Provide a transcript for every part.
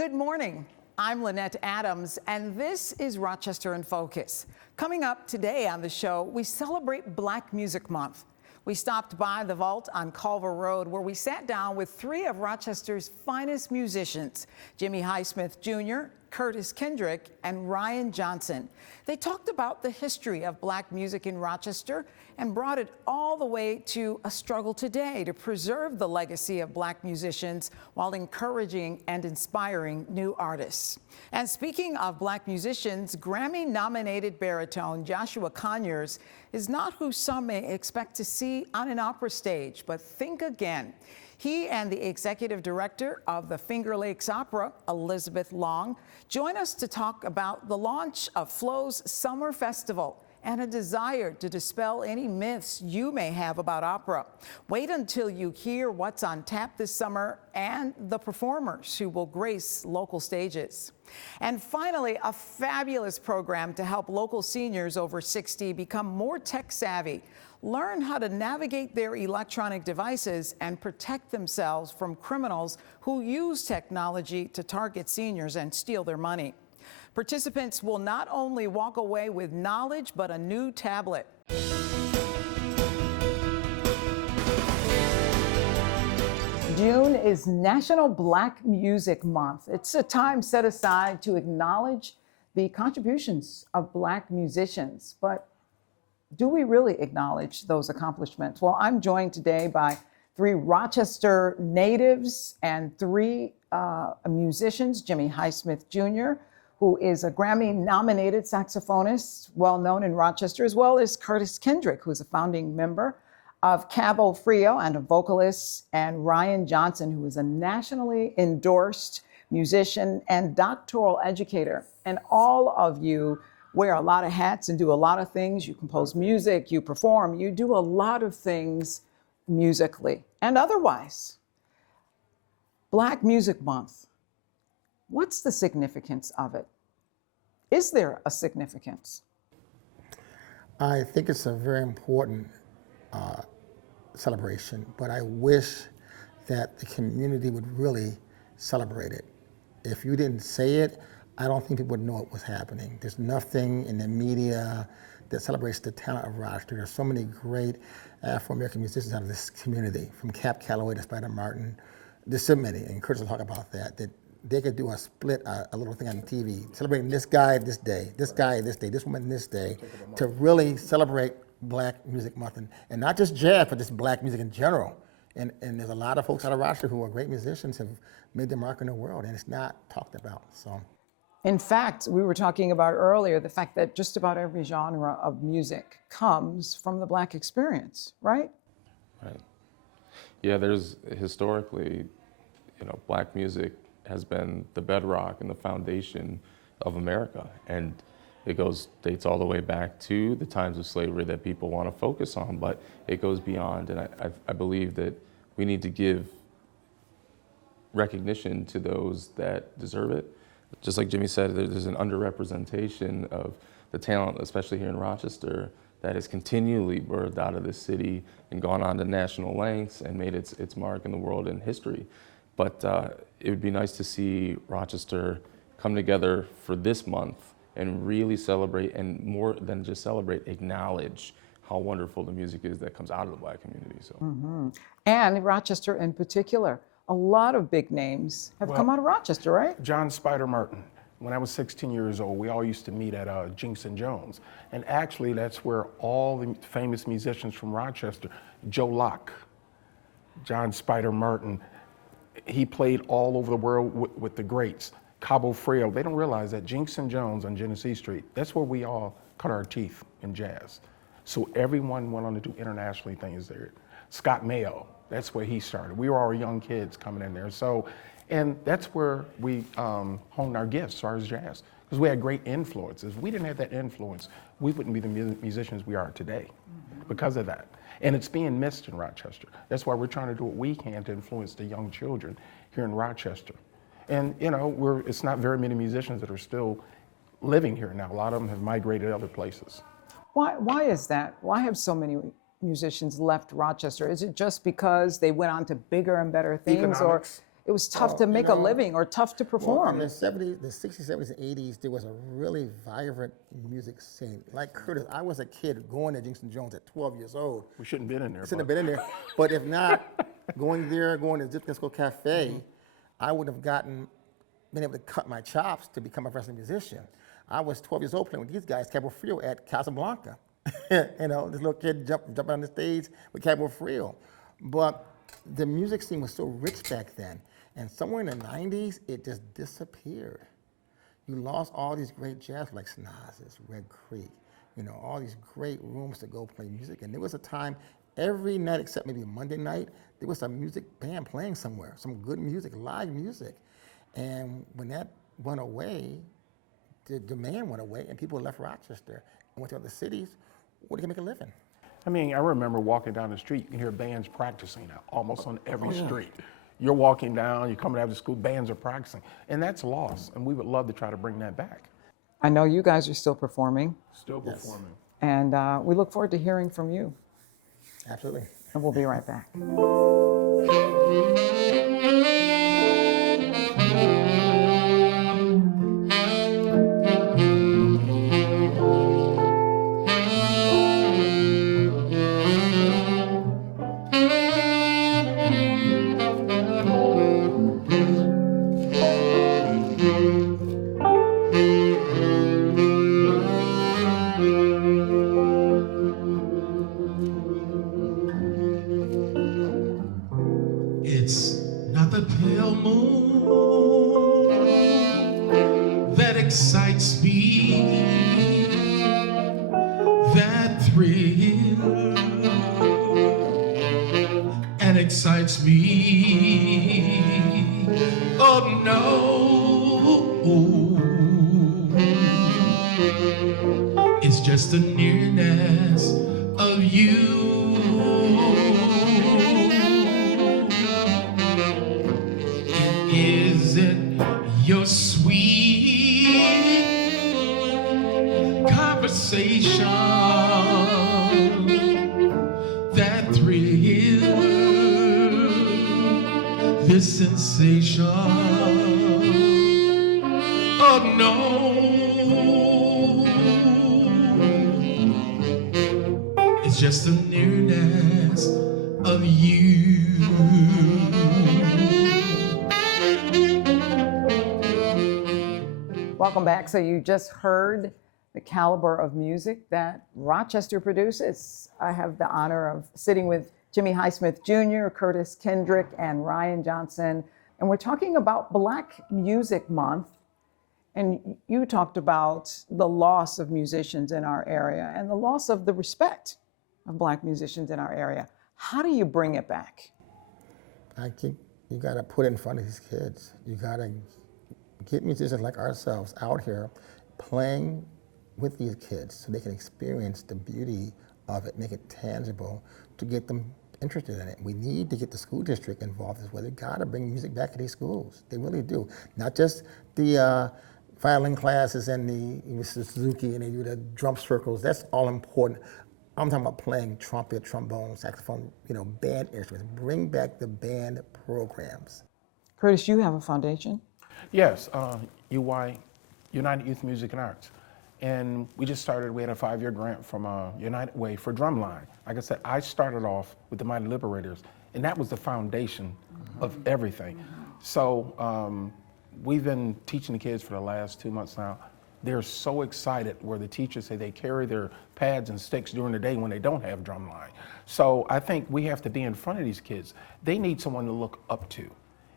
Good morning. I'm Lynette Adams, and this is Rochester in Focus. Coming up today on the show, we celebrate Black Music Month. We stopped by the Vault on Culver Road, where we sat down with three of Rochester's finest musicians, Jimmy Highsmith Jr., Curtis Kendrick, and Ryan Johnson. They talked about the history of Black music in Rochester and brought it all the way to a struggle today to preserve the legacy of Black musicians while encouraging and inspiring new artists. And speaking of Black musicians, Grammy-nominated baritone Joshua Conyers is not who some may expect to see on an opera stage, but think again. He and the executive director of the Fingerlakes Opera, Elizabeth Long, join us to talk about the launch of Flow's Summer Festival and a desire to dispel any myths you may have about opera. Wait until you hear what's on tap this summer and the performers who will grace local stages. And finally, a fabulous program to help local seniors over 60 become more tech savvy, learn how to navigate their electronic devices, and protect themselves from criminals who use technology to target seniors and steal their money. Participants will not only walk away with knowledge, but a new tablet. June is National Black Music Month. It's a time set aside to acknowledge the contributions of Black musicians. But do we really acknowledge those accomplishments? Well, I'm joined today by three Rochester natives and three musicians, Jimmy Highsmith Jr., who is a Grammy-nominated saxophonist, well-known in Rochester, as well as Curtis Kendrick, who's a founding member of Cabo Frio and a vocalist, and Ryan Johnson, who is a nationally endorsed musician and doctoral educator. And all of you wear a lot of hats and do a lot of things. You compose music, you perform, you do a lot of things musically and otherwise. Black Music Month. What's the significance of it? Is there a significance? I think it's a very important celebration, but I wish that the community would really celebrate it. If you didn't say it, I don't think people would know it was happening. There's nothing in the media that celebrates the talent of Rochester. There's so many great Afro-American musicians out of this community, from Cap Calloway to Spider Martin. There's so many, and Curtis will talk about that they could do a split, a little thing on TV, celebrating this guy this day, this guy this day, this woman this day, to really celebrate Black Music Month, and not just jazz, but just Black music in general. And there's a lot of folks out of Rochester who are great musicians, have made their mark in the world, and it's not talked about. So, in fact, we were talking about earlier the fact that just about every genre of music comes from the Black experience, right? Right. Yeah, there's historically, Black music has been the bedrock and the foundation of America. And it dates all the way back to the times of slavery that people want to focus on, but it goes beyond. And I believe that we need to give recognition to those that deserve it. Just like Jimmy said, there's an underrepresentation of the talent, especially here in Rochester, that has continually birthed out of this city and gone on to national lengths and made its mark in the world and history. But it would be nice to see Rochester come together for this month and really celebrate, and more than just celebrate, acknowledge how wonderful the music is that comes out of the Black community. So, And Rochester in particular, a lot of big names have come out of Rochester, right? John Spider Martin. When I was 16 years old, we all used to meet at Jinks and Jones. And actually, that's where all the famous musicians from Rochester, Joe Locke, John Spider Martin, he played all over the world with the greats. Cabo Frio, they don't realize that Jinks and Jones on Genesee Street, that's where we all cut our teeth in jazz. So everyone went on to do internationally things there. Scott Mayo, that's where he started. We were all young kids coming in there. So, and that's where we honed our gifts as far as jazz, because we had great influences. If we didn't have that influence, we wouldn't be the musicians we are today because of that. And it's being missed in Rochester. That's why we're trying to do what we can to influence the young children here in Rochester. And it's not very many musicians that are still living here now. A lot of them have migrated to other places. Why is that? Why have so many musicians left Rochester? Is it just because they went on to bigger and better things? Economics. it was tough to make a living or tough to Well, perform. in the 70s, the 60s, 70s, and 80s, there was a really vibrant music scene. Like Curtis, I was a kid going to Jinx and Jones at 12 years old. We shouldn't have been in there. Shouldn't have but- been in there. But if not, going to Zip Disco Cafe, I would have been able to cut my chops to become a professional musician. I was 12 years old playing with these guys, Cabo Frio at Casablanca. You know, this little kid jumping on the stage with Cabo Frio. But the music scene was so rich back then. And somewhere in the 90s, it just disappeared. You lost all these great jazz like Snoz's, Red Creek, you know, all these great rooms to go play music. And there was a time, every night except maybe Monday night, there was a music band playing somewhere, some good music, live music. And when that went away, the demand went away and people left Rochester and went to other cities where they could make a living. I mean, I remember walking down the street, you can hear bands practicing almost on every street. You're walking down, you're coming after school, bands are practicing. And that's lost, and we would love to try to bring that back. I know you guys are still performing, Still performing. and we look forward to hearing from you. Absolutely. And we'll be right back. It's not the pale moon that excites me, that thrill and excites me. Oh no, it's just the nearness of you. Is it your sweet conversation, that thrill, this sensation? Oh no, it's just the nearness of you. Welcome back. So you just heard the caliber of music that Rochester produces. I have the honor of sitting with Jimmy Highsmith Jr., Curtis Kendrick, and Ryan Johnson. And we're talking about Black Music Month. And you talked about the loss of musicians in our area and the loss of the respect of Black musicians in our area. How do you bring it back? I think you got to put it in front of these kids. You got to get musicians like ourselves out here playing with these kids so they can experience the beauty of it, make it tangible to get them interested in it. We need to get the school district involved as well. They got to bring music back to these schools. They really do. Not just the violin classes and the Mr. Suzuki and they do the drum circles. That's all important. I'm talking about playing trumpet, trombone, saxophone, you know, band instruments. Bring back the band programs. Curtis, you have a foundation? Yes, UI, United Youth Music and Arts. And we just started, we had a 5-year grant from United Way for Drumline. Like I said, I started off with the Mighty Liberators, and that was the foundation of everything. So we've been teaching the kids for the last 2 months now. They're so excited where the teachers say they carry their pads and sticks during the day when they don't have Drumline. So I think we have to be in front of these kids. They need someone to look up to.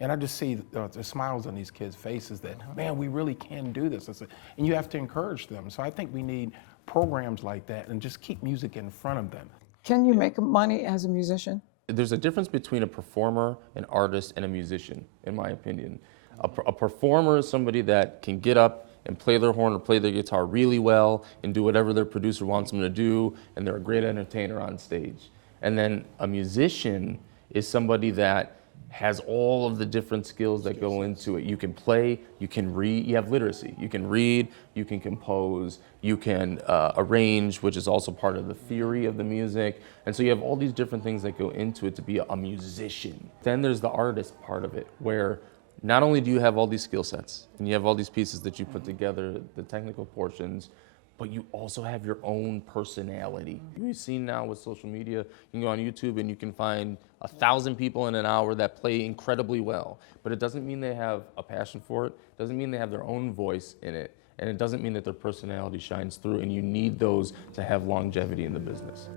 And I just see the smiles on these kids' faces that, man, we really can do this. And you have to encourage them. So I think we need programs like that and just keep music in front of them. Can you make money as a musician? There's a difference between a performer, an artist, and a musician, in my opinion. A performer is somebody that can get up and play their horn or play their guitar really well and do whatever their producer wants them to do, and they're a great entertainer on stage. And then a musician is somebody that has all of the different skills that go into it. You can play, you can read, you have literacy. You can read, you can compose, you can arrange, which is also part of the theory of the music. And so you have all these different things that go into it to be a musician. Then there's the artist part of it, where not only do you have all these skill sets, and you have all these pieces that you put together, the technical portions, but you also have your own personality. You've seen now with social media, you can go on YouTube and you can find 1,000 people in an hour that play incredibly well, but it doesn't mean they have a passion for it, doesn't mean they have their own voice in it, and it doesn't mean that their personality shines through, and you need those to have longevity in the business.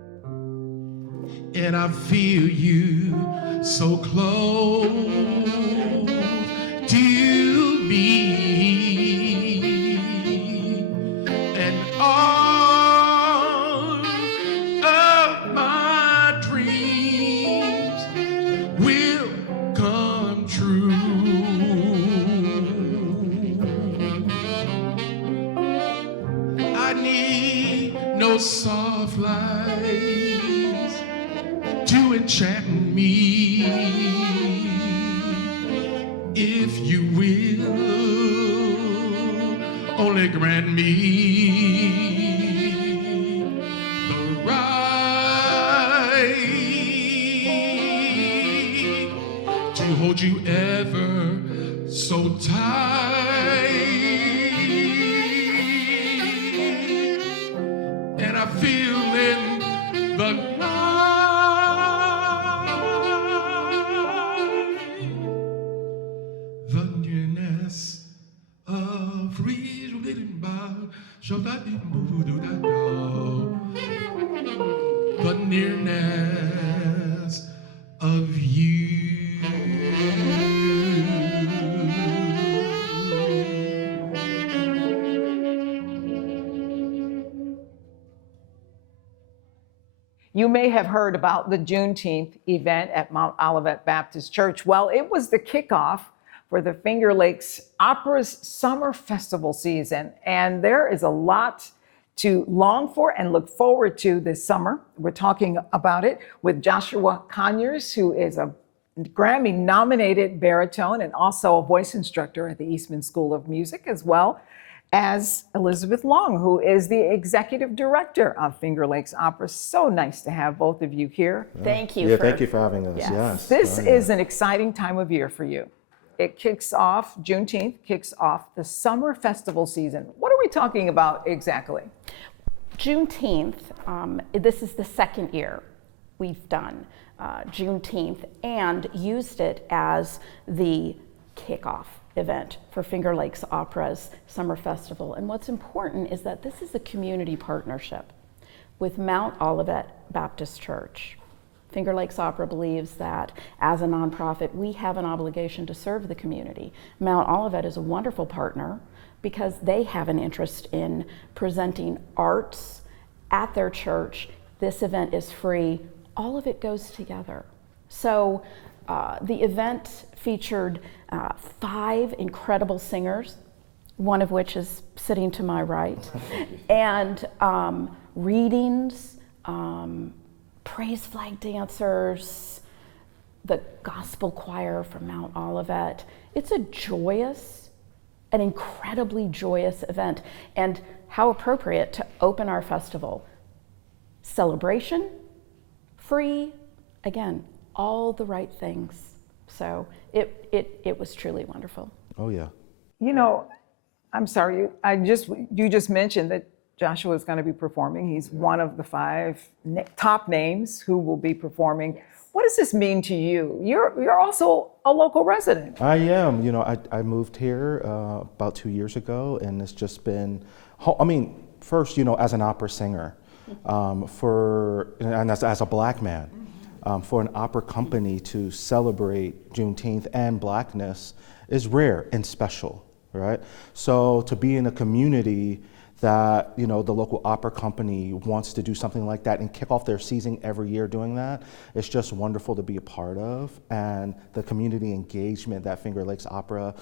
And I feel you so close to me. All of my dreams will come true. I need no soft lights to enchant me, if you will, only grant me the right to hold you ever so tight. And I feel in the night the nearness of the nearness of you. You may have heard about the Juneteenth event at Mount Olivet Baptist Church. Well, it was the kickoff for the Fingerlakes Opera's summer festival season, and there is a lot to long for and look forward to this summer. We're talking about it with Joshua Conyers, who is a Grammy-nominated baritone and also a voice instructor at the Eastman School of Music, as well as Elizabeth Long, who is the executive director of Fingerlakes Opera. So nice to have both of you here. Thank you. Yeah, thank you for having us. Yes. This is an exciting time of year for you. It kicks off, Juneteenth kicks off the summer festival season. What are we talking about exactly? Juneteenth, this is the second year we've done Juneteenth and used it as the kickoff event for Fingerlakes Opera's Summer Festival. And what's important is that this is a community partnership with Mount Olivet Baptist Church. Fingerlakes Opera believes that as a nonprofit, we have an obligation to serve the community. Mount Olivet is a wonderful partner because they have an interest in presenting arts at their church. This event is free. All of it goes together. So the event featured 5 incredible singers, one of which is sitting to my right, and readings, praise flag dancers, the gospel choir from Mount Olivet. It's a joyous, an incredibly joyous event, and how appropriate to open our festival. Celebration, free, again, all the right things. So it was truly wonderful. Oh yeah. You know, I'm sorry, you just mentioned that Joshua is going to be performing. He's one of the 5 top names who will be performing. Yes. What does this mean to you? You're also a local resident. I am. You know, I moved here about 2 years ago, and it's just been, I mean, first, you know, as an opera singer, and as a black man, for an opera company to celebrate Juneteenth and Blackness is rare and special, right? So to be in a community that, you know, the local opera company wants to do something like that and kick off their season every year doing that, it's just wonderful to be a part of. And the community engagement that Fingerlakes Opera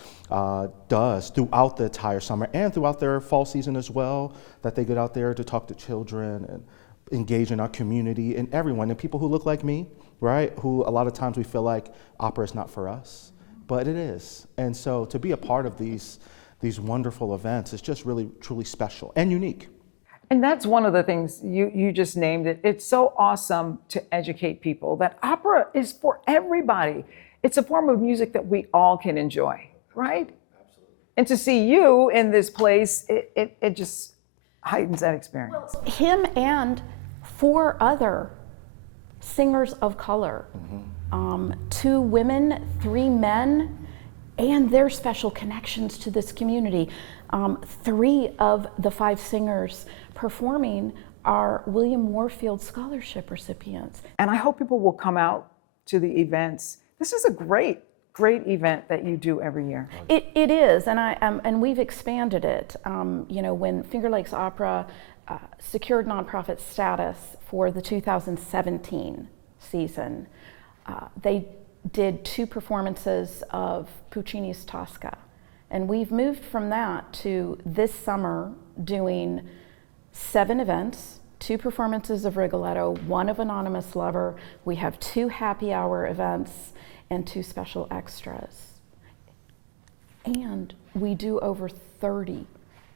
does throughout the entire summer and throughout their fall season as well, that they get out there to talk to children and engage in our community and everyone, and people who look like me, right? Who a lot of times we feel like opera is not for us, but it is. And so to be a part of these wonderful events is just really, truly special and unique. And that's one of the things you just named it. It's so awesome to educate people that opera is for everybody. It's a form of music that we all can enjoy, right? Absolutely. And to see you in this place, it just heightens that experience. Him and 4 other singers of color, 2 women, 3 men, and their special connections to this community. 3 of the 5 singers performing are William Warfield Scholarship recipients. And I hope people will come out to the events. This is a great event that you do every year. It is, and we've expanded it. When Fingerlakes Opera secured nonprofit status for the 2017 season, they did 2 performances of Puccini's Tosca. And we've moved from that to this summer doing 7 events, 2 performances of Rigoletto, 1 of Anonymous Lover. We have 2 happy hour events and 2 special extras. And we do over 30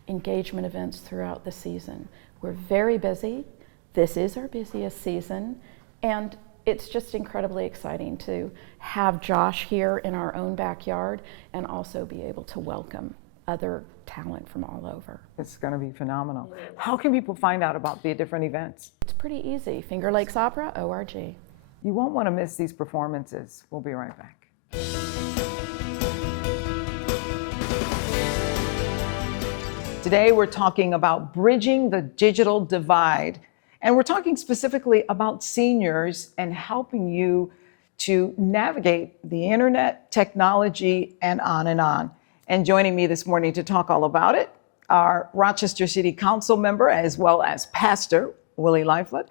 engagement events throughout the season. We're very busy. This is our busiest season. And it's just incredibly exciting to have Josh here in our own backyard and also be able to welcome other talent from all over. It's going to be phenomenal. How can people find out about the different events? It's pretty easy. Fingerlakesopera.org. You won't want to miss these performances. We'll be right back. Today we're talking about bridging the digital divide. And we're talking specifically about seniors and helping you to navigate the internet, technology, and on and on. And joining me this morning to talk all about it are Rochester City Council member as well as pastor, Willie Lightfoot,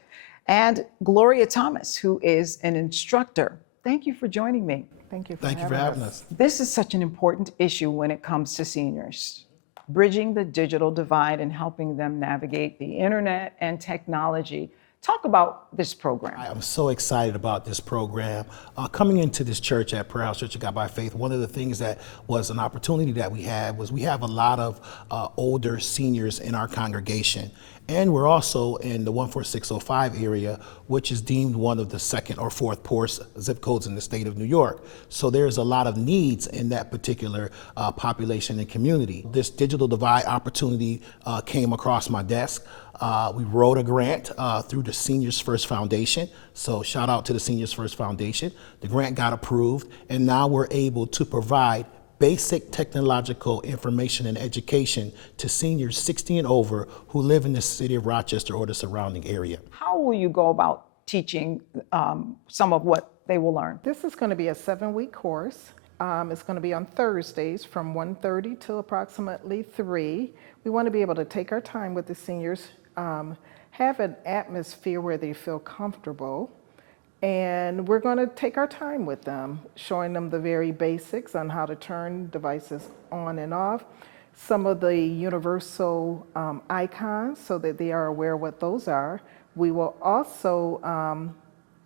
and Gloria Thomas, who is an instructor. Thank you for joining me. Thank you Thank you for having us. This is such an important issue when it comes to seniors. Bridging the digital divide and helping them navigate the internet and technology. Talk about this program. I'm so excited about this program. Coming into this church at Prayer House Church of God by Faith, one of the things that was an opportunity that we had was we have a lot of older seniors in our congregation. And we're also in the 14605 area, which is deemed one of the 2nd or 4th poorest zip codes in the state of New York. So there's a lot of needs in that particular population and community. This digital divide opportunity came across my desk. We wrote a grant through the Seniors First Foundation. So shout out to the Seniors First Foundation. The grant got approved, and now we're able to provide basic technological information and education to seniors 60 and over who live in the city of Rochester or the surrounding area. How will you go about teaching some of what they will learn? This is going to be a 7-week course. It's going to be on Thursdays from 1:30 till approximately 3. We want to be able to take our time with the seniors, have an atmosphere where they feel comfortable. And we're going to take our time with them, showing them the very basics on how to turn devices on and off, some of the universal icons so that they are aware what those are. We will also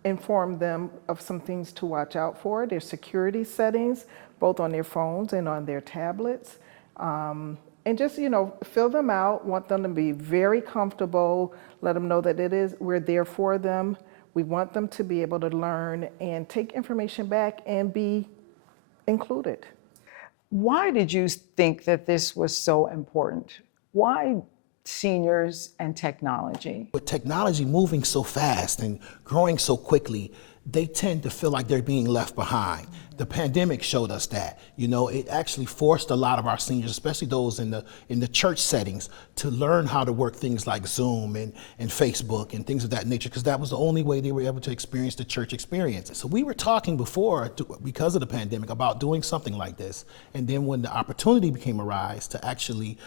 inform them of some things to watch out for, their security settings, both on their phones and on their tablets. And just, fill them out, want them to be very comfortable, let them know that we're there for them. We want them to be able to learn and take information back and be included. Why did you think that this was so important? Why seniors and technology? With technology moving so fast and growing so quickly, they tend to feel like they're being left behind. The pandemic showed us that. It actually forced a lot of our seniors, especially those in the church settings, to learn how to work things like Zoom and Facebook and things of that nature, because that was the only way they were able to experience the church experience. So we were talking before, because of the pandemic, about doing something like this. And then when the opportunity became arise to actually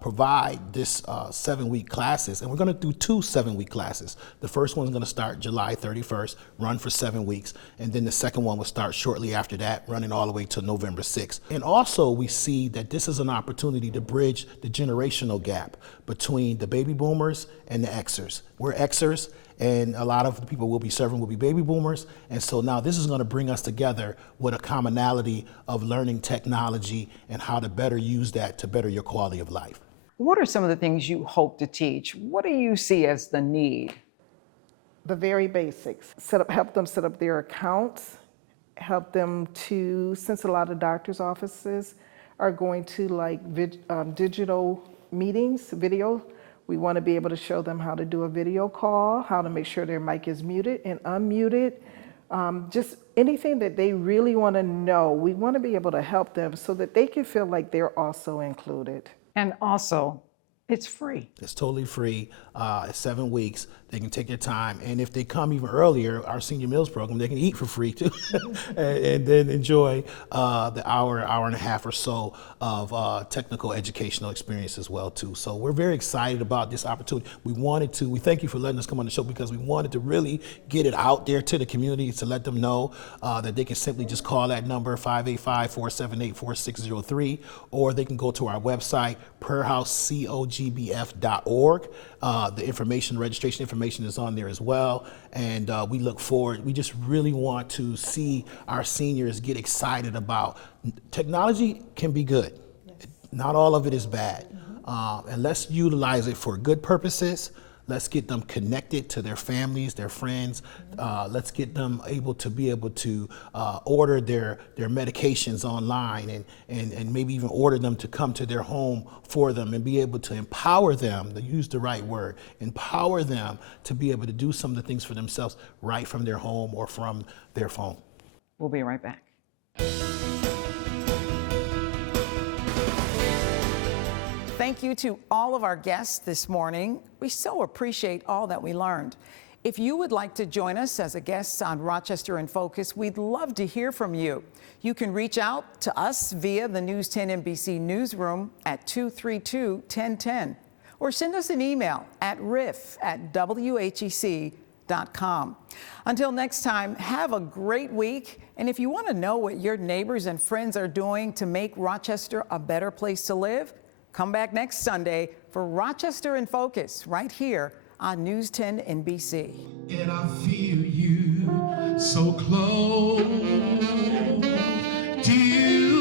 provide this 7-week classes, and we're going to do 2 7-week classes. The first one's going to start July 31st, run for 7 weeks, and then the second one will start shortly after that, running all the way to November 6th. And also we see that this is an opportunity to bridge the generational gap between the baby boomers and the Xers. We're Xers, And a lot of the people we'll be serving will be baby boomers. And so now this is going to bring us together with a commonality of learning technology and how to better use that to better your quality of life. What are some of the things you hope to teach? What do you see as the need? The very basics. Help them set up their accounts, help them to, since a lot of doctors' offices are going to like digital meetings, video, we want to be able to show them how to do a video call, how to make sure their mic is muted and unmuted. Just anything that they really want to know, we want to be able to help them so that they can feel like they're also included. And also, it's free. It's totally free. It's 7 weeks. They can take their time. And if they come even earlier, our senior meals program, they can eat for free too. and then enjoy the hour and a half or so of technical educational experience as well too. So we're very excited about this opportunity. We thank you for letting us come on the show because we wanted to really get it out there to the community to let them know that they can simply just call that number 585-478-4603, or they can go to our website, prayerhousecogBF.org. The registration information is on there as well. And we look forward, we just really want to see our seniors get excited about technology can be good. Not all of it is bad. And let's utilize it for good purposes. Let's get them connected to their families, their friends. Let's get them able to order their medications online and maybe even order them to come to their home for them and be able to empower them, to use the right word, empower them to be able to do some of the things for themselves right from their home or from their phone. We'll be right back. Thank you to all of our guests this morning. We so appreciate all that we learned. If you would like to join us as a guest on Rochester in Focus, we'd love to hear from you. You can reach out to us via the News 10 NBC Newsroom at 232-1010 or send us an email at riff@whec.com. Until next time, have a great week. And if you want to know what your neighbors and friends are doing to make Rochester a better place to live, come back next Sunday for Rochester in Focus right here on News 10 NBC. And I feel you so close to you.